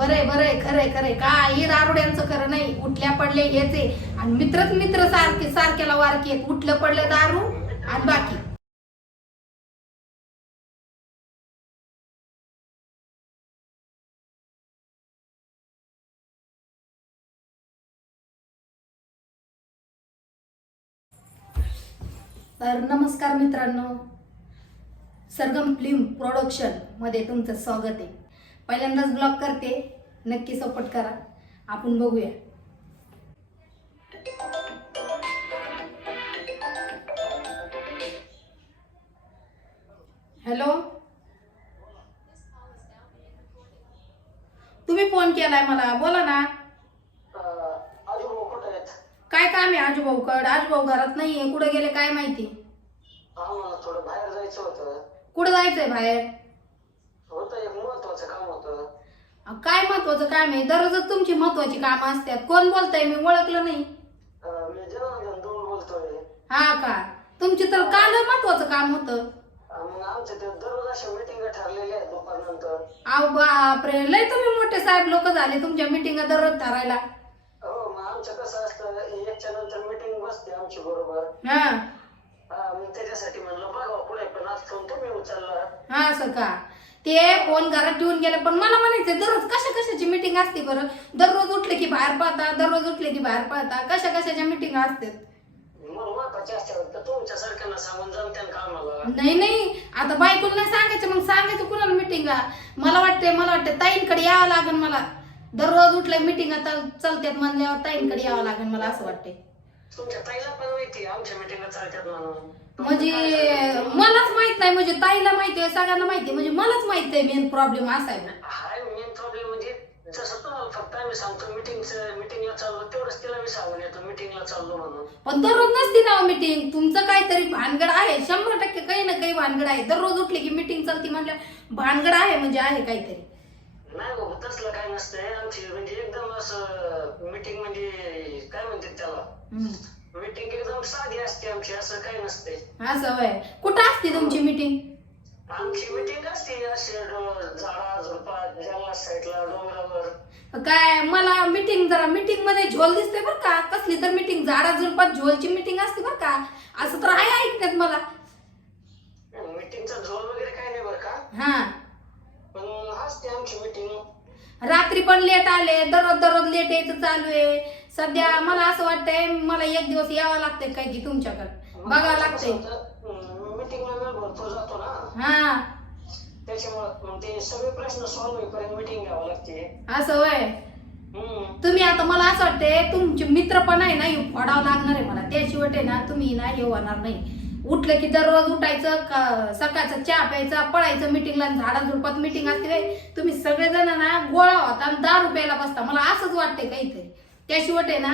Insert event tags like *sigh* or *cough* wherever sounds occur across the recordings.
बरंय बरंय खरंय खरंय काही दारुड्यांचं खरं नाही. उठल्या पडले हेच आहे. आणि मित्रच मित्र सारखे सारख्याला वारके उठलं पडलं दारू आणि बाकी. तर नमस्कार मित्रांनो. सरगम फिल्म प्रोडक्शनमध्ये तुमचं स्वागत आहे. पहिल्यांदाच ब्लॉग करते. नक्की सपोर्ट करा. आपण बघूया. हॅलो तुम्ही फोन केलाय मला. बोला ना. काय काम आहे आजूभाऊकड आजूभाऊ घरात नाहीये. कुठे गेले काय माहिती? आम्हाला थोडं बाहेर जायचं होतं. कुठं जायचंय बाहेर? महत्वाचं काम होतं. अहो, काय महत्वाचं काम आहे? दररोजच तुमची महत्वाची कामं असतात. कोण बोलतंय? मी ओळखलं नाही. अं, मी दोन बोलतोय. हा का? तुमची तर काल महत्वाचं काम होतं. अं, मग आमच्या ते दररोज अशा मिटिंग ठरलेल्या आहेत दुपारनंतर अहो बापरे. लय तुम्ही मोठे साहेब लोक झाले तुमच्या मिटिंगा दररोज ठरायला. हो मग आमचं कसं असतं एकच्या नंतर मिटिंग बसते आमची बरोबर. हा. मग त्याच्यासाठी म्हणलं बघा पुढे. पण आज फोन तुम्ही उचलला. हा असं का? ते फोन घरात ठेवून गेले पण मला म्हणायचं दररोज कशा कशाची मिटिंग असते बरं? दररोज उठले की बाहेर पाहता दररोज उठले की बाहेर पाहता कशा कशाच्या मिटिंग असतात? सांगून कामाला. नाही नाही आता बायकोला नाही सांगायचं मग सांगायचं कुणाला मिटिंगा मला वाटतंय मला वाटतं ताईंकडे यावं लागेल मला. दररोज उठल्या मिटिंग आता चालत्यात म्हणल्यावर ताईंकडे यावं लागेल मला असं वाटतंय. तुमच्या ताईला पण माहिती आमच्या मिटिंग चालतात म्हणून. म्हणजे मलाच माहीत नाही म्हणजे ताईला माहिती आहे सगळ्यांना माहिती म्हणजे मलाच माहीत आहे मेन प्रॉब्लेम असा आहे ना हाय मेन प्रॉब्लेम म्हणजे जसं तुम्हाला फक्त आम्ही सांगतो मिटिंगचं मिटिंगला चाललो तेवढंच तिला मी सांगून येतो मिटिंगला चाललो म्हणून. पण दररोज नसते ना मिटिंग तुमचं काहीतरी भानगड आहे शंभर टक्के काही ना काही भानगड आहे. दररोज उठले की मिटिंग चालती म्हणल्या भानगड आहे म्हणजे आहे काहीतरी. नाही बाबा तसलं काय नसतंय. आमची म्हणजे एकदम असं मिटिंग म्हणजे काय म्हणतात त्याला? हम्म. मिटिंग एकदम साधी असते आमची असं काय नसते. असं वय कुठं असते तुमची मिटिंग आमची मिटिंग असते असे झाडा झुडपात जंगला साईडला डोंगरावर. काय मला मिटिंग जरा मिटिंगमध्ये झोल दिसते बरं का? कसली तर मिटिंग झाडा झुडपात झोलची मिटिंग असते बरं का? असं तर आहे ऐकण्यात मला. मिटिंगचा झोल वगैरे काय नाही बरं का? हा. पण असते आमची मिटिंग रात्री पण लेट आले दररोज दररोज लेट यायचं चालू आहे. सध्या मला असं वाटतंय मला एक दिवस यावं लागतंय काय की तुमच्याकडे. बघावं लागतंय. मिटिंगला वेळ भरपूर जातो ना. हा. त्याच्यामुळे मग ते सगळे प्रश्न सॉल्व्ह होईपर्यंत मिटिंग घ्यावं लागते. असं वय. तुम्ही आता मला असं वाटतंय तुमचे मित्र पण आहे ना हे फोडावं लागणार आहे मला. त्याशिवाय आहे ना तुम्ही ना हे होणार नाही. उठलं की दररोज उठायचं सकाळचं चहा प्यायचा पळायचं मिटिंगला झाडा झुडपात मिटिंग असते. तुम्ही सगळेजण ना गोळा होता आणि दहा रुपयाला बसता. मला असंच वाटतंय काहीतरी त्याशिवाय आहे ना?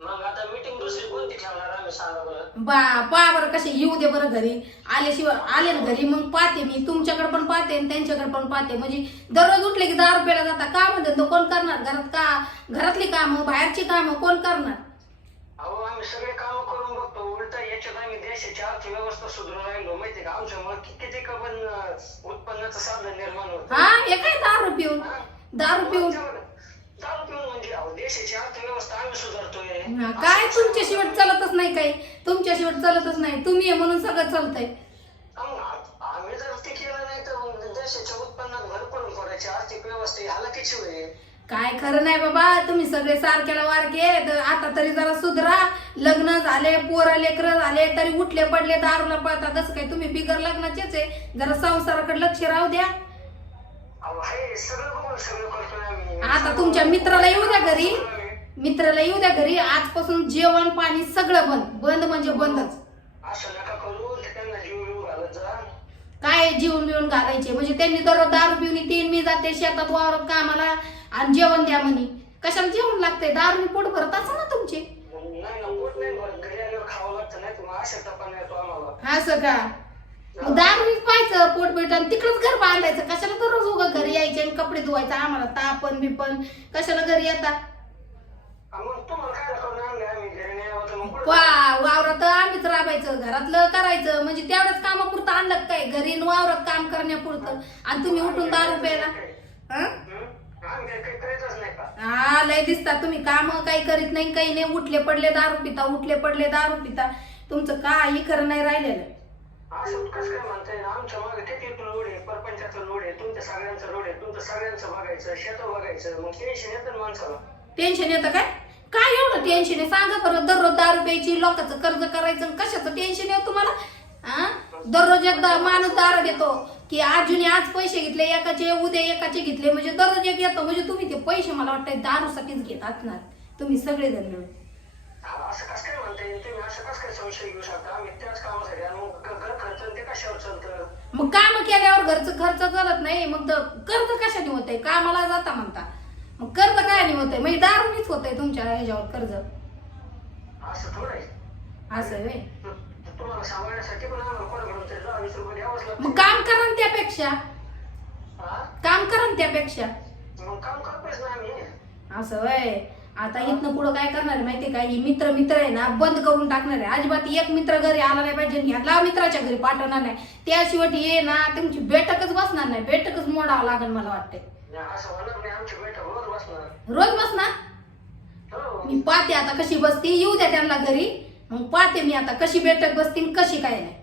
मग आता मिटिंग दुसरी कोणती ठेवणार आम्ही सांगा बरं? बा पा बरं कसे येऊ दे बरं घरी. आल्याशिवाय आले ना घरी मग पाहते मी. तुमच्याकडे पण पाहते आणि त्यांच्याकडे पण पाहते. म्हणजे दररोज उठले की दहा रुपयाला जाता का म्हणते? तो कोण करणार? घरात का? घरातली कामं बाहेरची कामं कोण करणार? अहो आम्ही सगळे काम करून बघतो. उलट याच्यात आम्ही देशाची अर्थव्यवस्था सुधारून राहिलो. माहितीये का? आमच्यामुळे किती का पण अं, उत्पन्नाचं साधन निर्माण होत. हा हे. काय दारू पिऊन दारू पिऊन दारू पिऊन म्हणजे अहो देशाची अर्थव्यवस्था आम्ही सुधारतोय काय तुमच्याशिवाय चालतच नाही काही? तुमच्याशिवाय चालतच नाही. तुम्ही आहे म्हणून सगळं चालतंय. मग? आ- आम्ही जर ते केलं नाही तर मग देशाच्या उत्पन्नात भर पडून पडायची आर्थिक व्यवस्था ह्याला किती होईल काय खरं नाही बाबा तुम्ही सगळे सारख्याला वारके तर आता तरी जरा सुधरा. लग्न झाले पोरं लेकरं झाले तरी उठले पडले दारूला पळतात तसं काय तुम्ही बिगर लग्नाचेच आहे. जरा संसाराकडे लक्ष राहू द्या अहो हे सगळं बघून सगळं करतोय आम्ही आता तुमच्या मित्राला येऊ द्या घरी. मित्राला येऊ द्या घरी. आजपासून जेवण पाणी सगळं बंद. बंद म्हणजे बंदच. काय जीवन बिवून घालायचे? म्हणजे त्यांनी दररोज दारू पिऊन तीन मी जाते शेतात वावरात कामाला. आणि जेवण द्या म्हणे. कशाला जेवण लागतंय? दारू पोट भरत असं ना तुमचे? लागतं असं का? दारू पाहायचं पोट भेटन तिकडंच तिकडच घर बांधायचं. कशाला दररोज उगा घरी यायचे आणि कपडे धुवायचं? आम्हाला तापन बिपन. कशाला घरी येता? आम्ही तर वा वावरात आम्हीच राबायचं घरातलं करायचं. म्हणजे तेवढ्याच कामापुरतं आणलं काय? घरी वावरात काम करण्यापुरतं. आणि तुम्ही उठून दारू प्यायला? हं? हं? लय दिसता तुम्ही. काम काही करीत नाही काही नाही. उठले पडले दारू पिता उठले पडले दारू पिता. तुमचं काही खरं नाही राहिलेलं. असं कसं काय म्हणताय आमच्या मागे किती लोड आहे परपंचाचा लोड आहे तुमच्या सगळ्यांचा लोड आहे तुमचं सगळ्यांचं बघायचं शेतं बघायचं मग टेन्शन येतं ना माणसाला. टेन्शन येतं काय? काय एवढं टेन्शन आहे? सांगा बरं दररोज दारू प्यायची लोकांचं कर्ज करायचं कशाचं टेन्शन आहे हो तुम्हाला? हा दररोज एकदा माणूस दारू देतो की अजून आज पैसे घेतले एकाचे उद्या एकाचे घेतले म्हणजे दररोज एक येतो. म्हणजे तुम्ही ते पैसे मला वाटतं दारूसाठीच घेत असणार. तुम्ही सगळेजण मिळून. हा, असं कसं काय म्हणता येईल तुम्ही असं कसं काय संशय घेऊ शकता? आम्ही त्याच कामासाठी मग ते कशावर चालतं? काम केल्यावर घरचं खर्च चालत नाही मग तर कर्ज कशाने होतंय? कामाला जाता म्हणता. मग कर्ज काय नाही होतंय म्हणजे दारूनीच होतंय तुमच्या ह्याच्यावर कर्ज. असं थोडं आहे. असं आहे तु- तुम्हाला सांभाळण्यासाठी पण आम्हाला कोणाकडून तरी दहा वीस रुपये द्यावंच मग लागतं काम करा ना त्यापेक्षा. हा? काम करा ना त्यापेक्षा. मग काम करतोयच ना आम्ही. असं वय आता इथनं पुढं काय करणार आहे माहिती का? ही मित्र मित्र आहे ना बंद करून टाकणार आहे. अजिबात एक मित्र घरी आला नाही पाहिजे ह्याला मित्राच्या घरी पाठवणार नाही. त्याशिवाय ये ना तुमची बैठकच बसणार नाही. बैठकच मोडावं लागेल मला वाटते नाही, असं होणार नाही. आमची बैठक रोज बसणार हो. मी पाहते आता कशी बसती. येऊ द्या त्यांना घरी. मग पाहते मी आता कशी बैठक बसती कशी काय नाही.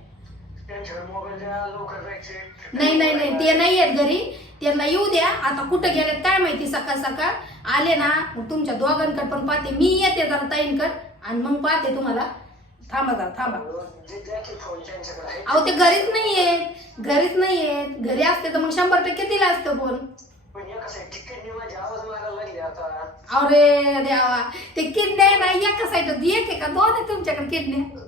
नाही नाही नाही. ते नाही आहेत घरी. त्यांना येऊ द्या. आता कुठं गेलेत काय माहिती? सकाळ सकाळ. आले ना मग तुमच्या दोघांकडे पण पाहते. मी येते जरा ताईंकड आणि मग पाहते तुम्हाला. थांबा जरा थांबा. अहो ते घरीच नाहीयेत. घरीच नाहीयेत. घरी असते तर मग शंभर टक्के दिला असतं फोन. अरे देवा. ते किडण्या नाही एका साईड एक आहे का? दोन आहे तुमच्याकडे किडण्या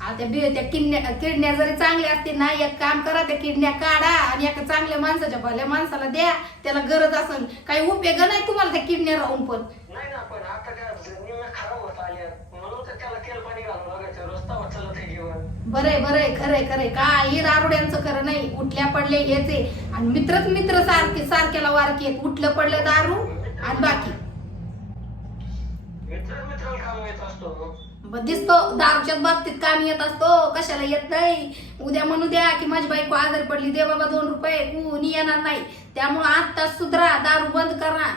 आता त्या किडण्या किडण्या जरी चांगल्या असतील ना एक काम करा त्या किडण्या काढा आणि एका चांगल्या माणसाच्या भल्या माणसाला द्या. त्याला गरज असेल काही उपयोग नाही तुम्हाला त्या किडण्या राहून पण. नाही ना पण आता त्या निम्म्या खराब होत आल्या म्हणून तर त्याला तेल पाणी घालून लागायचं. रस्ता वाचलं ते घेऊन बरंय बरंय खरंय खरंय. काही दारुड्यांचं खरं नाही. उठल्या पडले हेच आहे. आणि मित्रच मित्र सारखे सारख्याला वारके. उठलं पडलं दारू आणि बाकी मित्र मित्राला काम येत असतो दिसतो दारूच्याच बाबतीत काम येत असतो कशाला येत नाही? उद्या म्हणू द्या की माझी बायको आजारी पडली दे बाबा दोन रुपये कोणी येणार नाही. त्यामुळे आत्ताच सुधरा दारू बंद करा.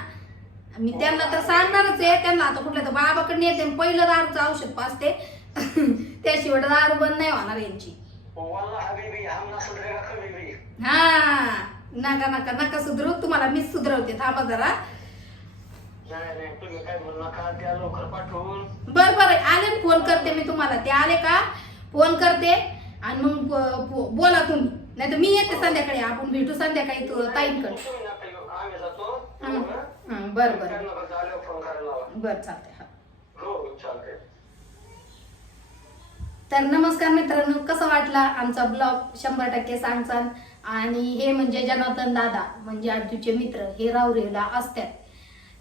मी त्यांना तर सांगणारच आहे त्यांना आता कुठल्या तर बाबाकडे येते आणि पहिलं दारूचं औषध पाचते *laughs* त्याशिवाय दारू बंद नाही होणार यांची. हा नका नका नका सुधरू तुम्हाला मीच सुधरवते. थांबा जरा. नाही नाही तुम्ही काय म्हणू नका द्या लवकर पाठवून. बर बर आले ना फोन करते मी तुम्हाला. ते आले का? फोन करते आणि मग ब- ब- बोला तुम्ही. नाही तर मी येते संध्याकाळी आपण भेटू संध्याकाळी तू ताईंकडे तुम्ही नका येऊ. आम्ही जातो. हं, हं, बरं बरं. फोन करायला लावा. बर चालतंय हा. हो हो चालतंय. तर नमस्कार मित्रांनो कसं वाटला आमचा ब्लॉग? शंभर टक्के सांगचाल आणि हे म्हणजे जनार्दन दादा म्हणजे आजूचे मित्र हे रावरेला असतात.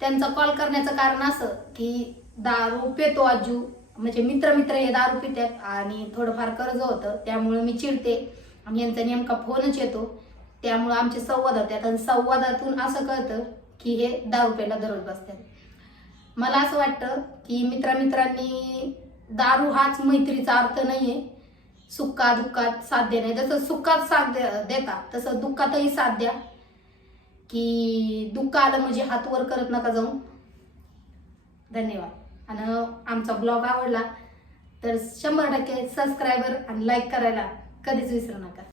त्यांचा कॉल करण्याचं कारण असं की दारू पितो आजू. म्हणजे मित्र मित्र हे दारू पितात आणि थोडंफार कर्ज होतं त्यामुळे मी चिडते. आणि यांचा नेमका फोनच येतो. त्यामुळं आमचे संवाद होतात. आणि संवादातून असं कळतं की हे दारू प्यायला दररोज बसतात. मला असं वाटतं की मित्रामित्रांनी दारू हाच मैत्रीचा अर्थ नाही आहे सुखा दुःखात साथ देणे. जसं सुखात साथ दे- देता तसं दुःखातही साथ द्या. की दुःख आलं म्हणजे हात वर करत नका जाऊ. धन्यवाद. आणि आमचा ब्लॉग आवडला तर शंभर टक्के सबस्क्रायबर आणि लाईक करायला कधीच विसरू नका.